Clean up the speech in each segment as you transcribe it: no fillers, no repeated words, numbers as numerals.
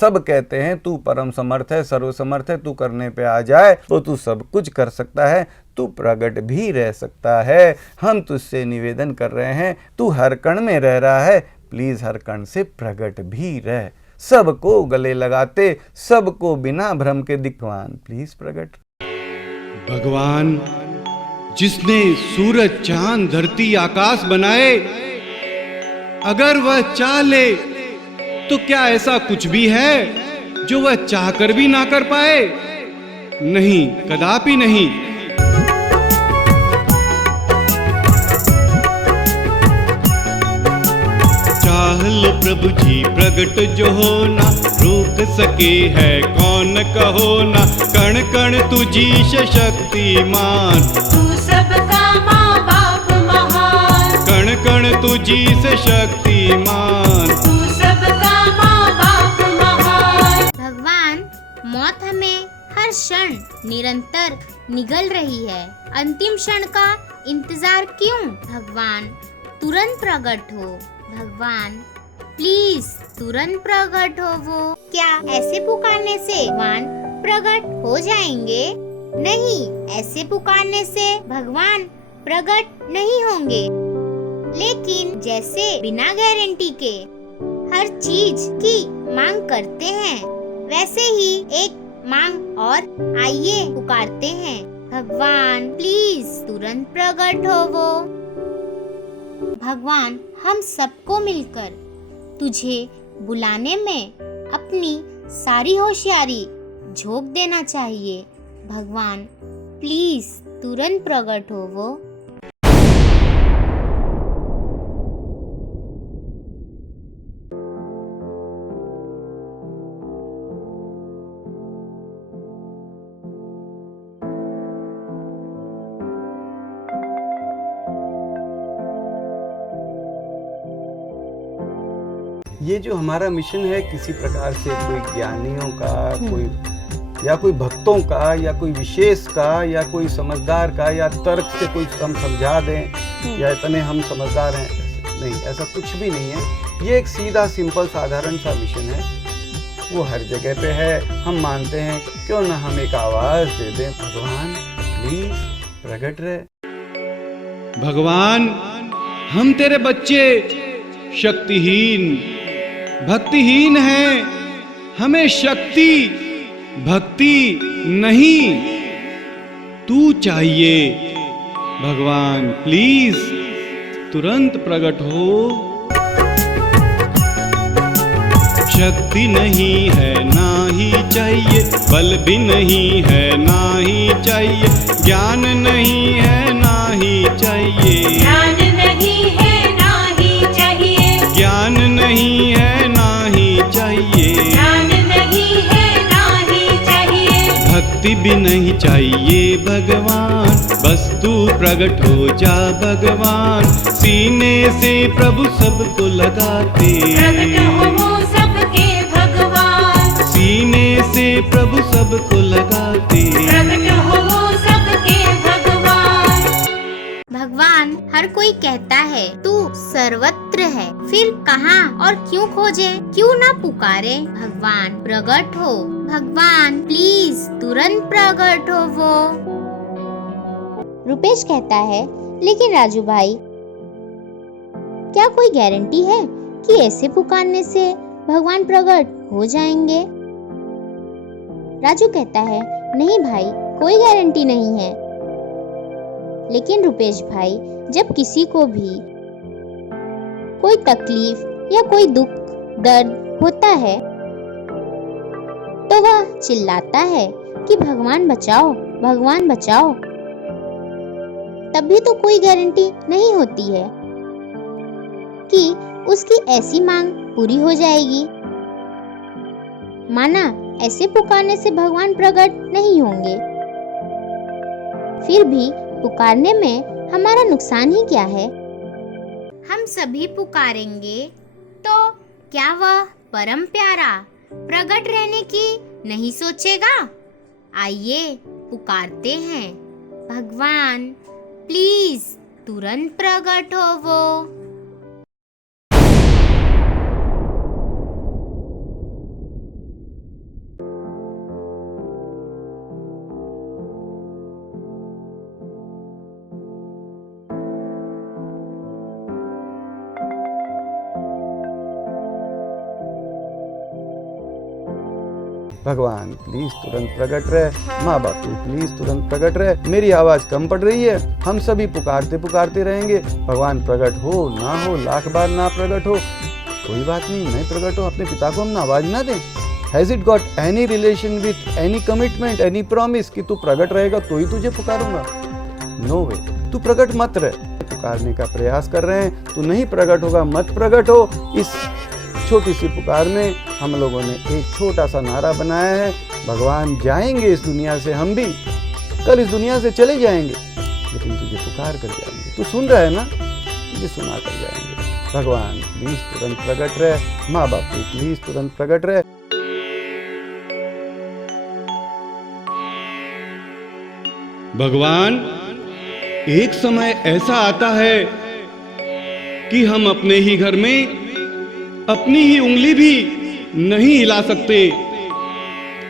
सब कहते हैं तू परम समर्थ है, सर्वसमर्थ है, तू करने पे आ जाए तो तू सब कुछ कर सकता है, तू प्रकट भी रह सकता है। हम तुझसे निवेदन कर रहे हैं, तू हर कण में रह रहा है, प्लीज हर कण से प्रकट भी रह। सबको गले लगाते, सबको बिना भ्रम के दिखवान, प्लीज प्रकट। भगवान जिसने सूरज चांद धरती आकाश बनाए, अगर वह चाह ले तो क्या ऐसा कुछ भी है जो वह चाहकर भी ना कर पाए? नहीं, कदापि नहीं। चाह लो प्रभु जी प्रगट जो होना, रोक सके है कौन कहो ना। कण कण तुझी शक्तिमान, तू सबका माँ बाप महान। कण कण तुझी से शक्तिमान, तू सबका माँ बाप महान। भगवान, मौत हमें हर क्षण निरंतर निगल रही है, अंतिम क्षण का इंतजार क्यों? भगवान तुरंत प्रकट हो। भगवान प्लीज तुरंत प्रकट हो। वो क्या ऐसे पुकारने से भगवान प्रकट हो जाएंगे? नहीं, ऐसे पुकारने से भगवान प्रकट नहीं होंगे। लेकिन जैसे बिना गारंटी के हर चीज की मांग करते हैं, वैसे ही एक मांग और आइए पुकारते हैं। भगवान प्लीज तुरंत प्रकट हो। वो भगवान, हम सबको मिलकर तुझे बुलाने में अपनी सारी होशियारी झोंक देना चाहिए। भगवान प्लीज तुरंत प्रकट हो। वो ये जो हमारा मिशन है, किसी प्रकार से कोई ज्ञानियों का, कोई या कोई भक्तों का, या कोई विशेष का, या कोई समझदार का, या तर्क से कोई हम समझा दें या इतने हम समझदार हैं, नहीं, ऐसा कुछ भी नहीं है। ये एक सीधा सिंपल साधारण सा मिशन है, वो हर जगह पे है। हम मानते हैं, क्यों ना हम एक आवाज दे दें, भगवान प्लीज प्रकट रहे। भगवान हम तेरे बच्चे शक्तिहीन भक्तिहीन हैं, हमें शक्ति भक्ति नहीं तू चाहिए। भगवान प्लीज तुरंत प्रकट हो। शक्ति नहीं है ना ही चाहिए, बल भी नहीं है ना ही चाहिए, ज्ञान नहीं है ना ही चाहिए, ज्ञान नहीं है ना ही चाहिए, ज्ञान नहीं है ना ही चाहिए, ज्ञान नहीं है ना ही चाहिए, भक्ति भी नहीं चाहिए। भगवान बस तू प्रकट हो जा। भगवान सीने से प्रभु सबको लगाते, प्रकट हो वो सबके भगवान, सीने से प्रभु सबको लगाते, प्रकट हो वो सबके भगवान। भगवान हर कोई कहता है तू सर्वत्र है, फिर कहाँ और क्यों खोजे, क्यों ना पुकारे? भगवान प्रकट हो। भगवान प्लीज तुरंत प्रकट हो। वो रुपेश कहता है, लेकिन राजू भाई क्या कोई गारंटी है कि ऐसे पुकारने से भगवान प्रकट हो जाएंगे? राजू कहता है, नहीं भाई, कोई गारंटी नहीं है। लेकिन रुपेश भाई, जब किसी को भी कोई तकलीफ या कोई दुख दर्द होता है तो वह चिल्लाता है कि भगवान बचाओ, भगवान बचाओ। तब भी तो कोई गारंटी नहीं होती है कि उसकी ऐसी मांग पूरी हो जाएगी। माना ऐसे पुकारने से भगवान प्रकट नहीं होंगे, फिर भी पुकारने में हमारा नुकसान ही क्या है? हम सभी पुकारेंगे तो क्या वह परम प्यारा प्रकट रहने की नहीं सोचेगा? आइए पुकारते हैं, भगवान प्लीज तुरंत प्रकट हो। वो भगवान प्लीज तुरंत प्रकट रहे, माँ बापू प्लीज तुरंत प्रकट रहे, मेरी आवाज कम पड़ रही है, हम सभी पुकारते पुकारते रहेंगे, भगवान प्रकट हो ना हो, लाख बार ना प्रकट हो, कोई बात नहीं, नहीं प्रकट हो, अपने पिता को हम ना आवाज ना दें। Has it got any relation with any commitment, any promise कि तू प्रकट रहेगा तो ही तुझे पुकारूंगा? नो वे, तू प्रकट मत रहे। पुकारने का प्रयास कर रहे हैं, तू नहीं प्रकट होगा, मत प्रकट हो। इस छोटी सी पुकार में हम लोगों ने एक छोटा सा नारा बनाया है, भगवान जाएंगे इस दुनिया से, हम भी कल इस दुनिया से चले जाएंगे, लेकिन तुझे पुकार कर जाएंगे। तू सुन रहा है ना, तुझे सुना कर जाएंगे। भगवान प्लीज तुरंत प्रकट रहे, माँ बापू प्लीज तुरंत प्रकट रहे। भगवान, एक समय ऐसा आता है कि हम अपने ही घर में अपनी ही उंगली भी नहीं हिला सकते,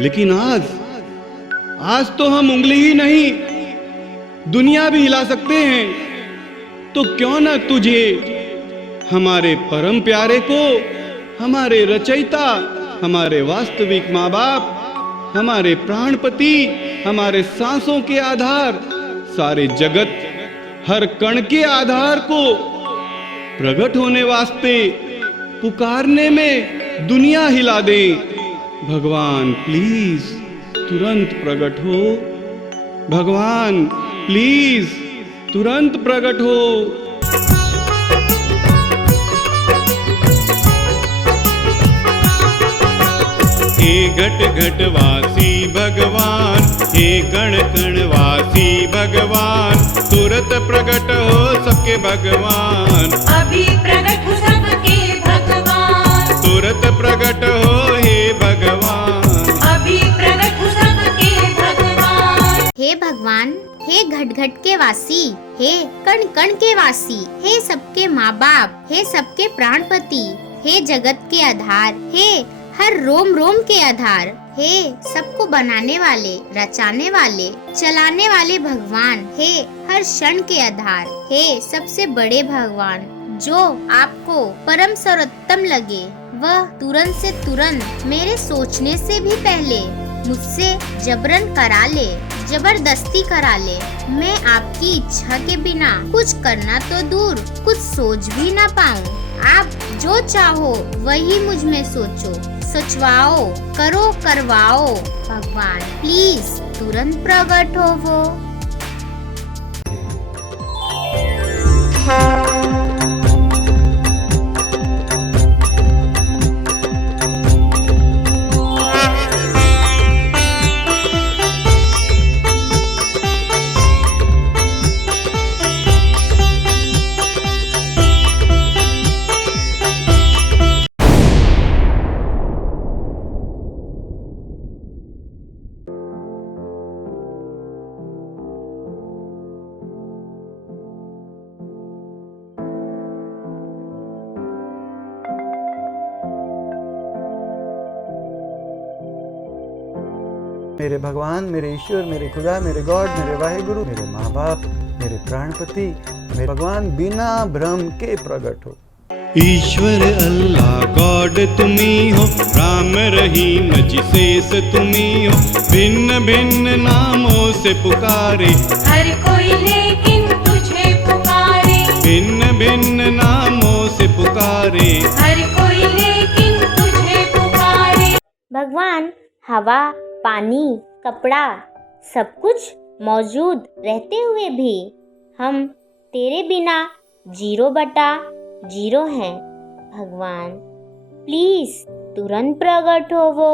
लेकिन आज तो हम उंगली ही नहीं, दुनिया भी हिला सकते हैं। तो क्यों न तुझे, हमारे परम प्यारे को, हमारे रचयिता, हमारे वास्तविक माँ बाप, हमारे प्राणपति, हमारे सांसों के आधार, सारे जगत, हर कण के आधार को प्रकट होने वास्ते पुकारने में दुनिया हिला दे। भगवान प्लीज तुरंत प्रकट हो, भगवान प्लीज तुरंत प्रकट हो। हे घट घट वासी भगवान, हे कण कण वासी भगवान, तुरंत प्रकट हो सबके भगवान, अभी प्रकट हो सबके भगवान, तुरंत प्रकट हो हे भगवान, अभी प्रकट हो सबके भगवान। हे भगवान, हे घट घट के वासी, हे कण कण के वासी, हे सबके माँ बाप, हे सबके प्राणपति, हे जगत के आधार, हे हर रोम रोम के आधार, हे सबको बनाने वाले, रचाने वाले, चलाने वाले भगवान, हे हर क्षण के आधार, हे सबसे बड़े भगवान, जो आपको परम सर्वोत्तम लगे, वह तुरंत से तुरंत मेरे सोचने से भी पहले मुझसे जबरन करा ले, जबरदस्ती करा ले। मैं आपकी इच्छा के बिना कुछ करना तो दूर, कुछ सोच भी ना पाऊँ। आप जो चाहो वही मुझ में सोचो, सोचवाओ, करो, करवाओ। भगवान प्लीज तुरंत प्रकट हो वो। मेरे भगवान, मेरे ईश्वर, मेरे खुदा, मेरे गॉड, मेरे वाहेगुरु, मेरे माँ बाप, मेरे प्राणपति, मेरे भगवान बिना भ्रम के प्रकट हो। ईश्वर अल्लाह गॉड तुम्ही हो, राम रहीम जिसेस तुम्ही हो, भिन्न भिन्न नामों से पुकारे, हर कोई लेकिन तुझे पुकारे, भिन्न भिन्न नामों से पुकारे, हर कोई लेकिन तुझे पुकारे। भगवान, हवा, पानी, कपड़ा, सब कुछ मौजूद रहते हुए भी हम तेरे बिना 0/0 हैं। भगवान प्लीज तुरंत प्रकट हो वो।